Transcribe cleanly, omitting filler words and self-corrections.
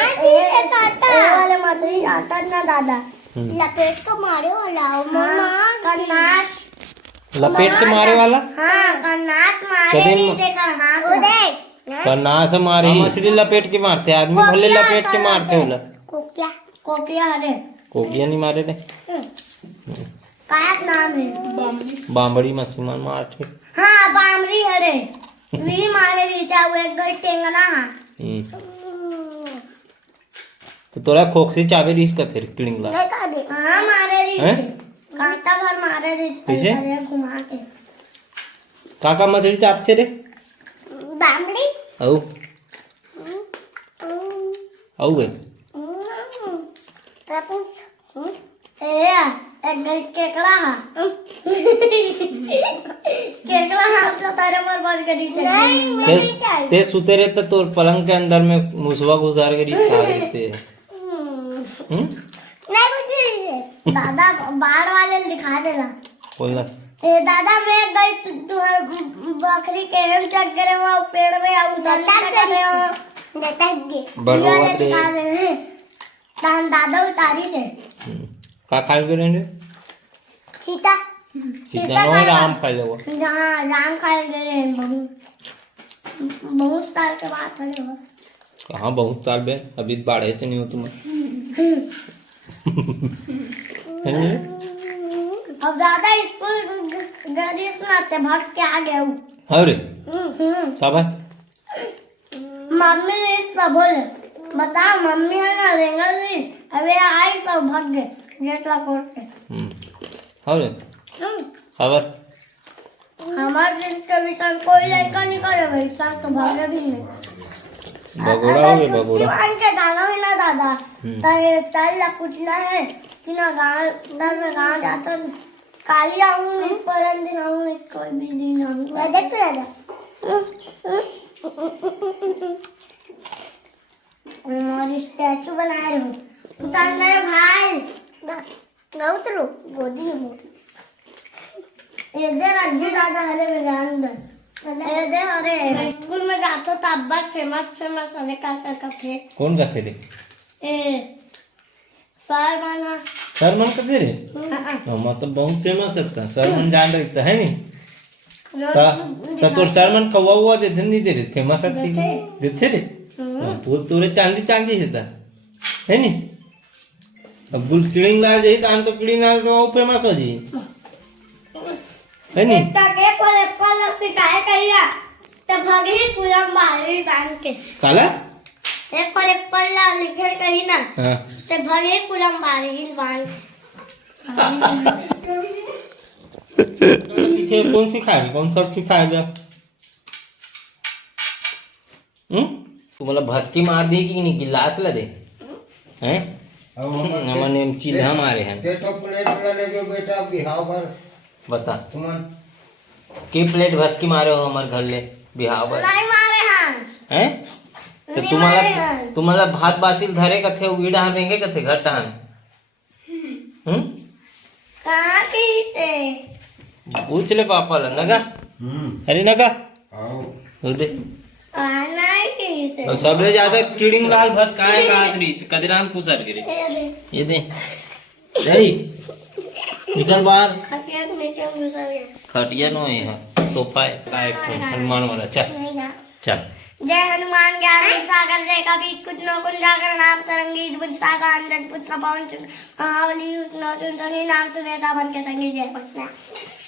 वाले मछली आता ना दादा, लपेट को मारे वाला लपेट के मारे वाला। हाँ कन्नास मारे नहीं देखा। कन्नास मारे ही मछली लपेट के मारते, आदमी भले लपेट के मारते होला। कोकिया हरे कोकिया नहीं मारे थे। क्या नाम है? बामड़ी मछली मारते। हाँ बामरी हरे वी मारे रीचा वो एक गई टेंगना। तो तोरा खोखसी चाबे रिस का थे किड़िंग ला। हाँ मारे रीच कांटा भर मारे रीच किसे घुमा के। काका मछली चापते रे बामरी औ औ गए एक गई केकड़ा केकड़ा तो तारे पर बज के नीचे ते सुते रहे तो तोर पलंग के अंदर में मुसवा घुसार के रिस खा लेते। नहीं दादा बाढ़ वाले दिखा देला बोलना दादा मैं गई बकरी के हम चक करे वहाँ पेड़ में उतर दादा उतारी थे का खाए के रहने चीता चीता नो राम खाए ले वो। हाँ राम खाए गए बहुत साल के बाद है वो। कहाँ बहुत साल बे अभी बाढ़े से नहीं हो तुम। अब दादा स्कूल गरीस में भाग के आ गया हूँ। अरे कब है मम्मी ने इसका बोले बताओ मम्मी है ना रेंगल जी अबे आई तो भाग गए गेट ला खोल के। अरे खबर हमारे दिन के विषय कोई लड़का नहीं करे भाई साहब तो भागे भी नहीं। भगोड़ा हो गया भगोड़ा दीवान के गाना है ना दादा तो स्टाइल ला पूछना है कि ना गाँव में गाँव जाता काली आऊँ परम दिन आऊँ कोई भी दिन आऊँ देख दादा और स्टैचू बना रहे हो उतार मेरे भाई उतरो गोदी ये दे रड्डी दादा हरे में जान दे ये दे अरे स्कूल में जाता था अब्बा फेमस अरे का थे कौन का थे रे सरमन का थे रे मतलब बहुत फेमस है सरमन जान रही है नहीं ता तोर सरमन कौवा हुआ देते नहीं दे रे फेमस है देते रे वो तोरे चांदी देता है नहीं अब बुल किड़िंग ला जाई तान तो किड़िंग ला तो फेमस हो जी है नहीं के पर एप्पल पिटाए कहिया त भगी कुलम बाहरी बांध के काला एक पर एप्पल ला लिखे कही ना हां त भगी कुलम बाहरी बांध पीछे कौन सी खाएगी कौन सा सिखाएगा तुम्हाला भस्की मार दी कि नहीं गिलास ला दे हैं हमने चिल्हा मारे हैं तो प्लेट वाला ले जो बेटा बिहाव पर बता तुमन के प्लेट भस्की मारे हो हमारे घर ले बिहाव पर नहीं मारे हैं तो तुम्हाला भात बासिल धरे कथे उड़ी डहान देंगे कथे घर टहान कहां की से पूछ ले पापा ला नगा अरे नगा आओ हो दे नहीं की से और सबले ज्यादा किड़िंग लाल भस काहे का आदमी से कदराम कुसर गिरे ये दे नहीं निकल बाहर खटिया के नीचे घुसा गया खटिया नो है सोफा है काय हनुमान वाला चल चल जय हनुमान ज्ञान सागर जय कभी कुछ न कुछ जाकर नाम सरंगी बुझ सागर अंदर पुष्प पवन महाबली नौ सुन सनी नाम सुने सावन के संगी जय पटना।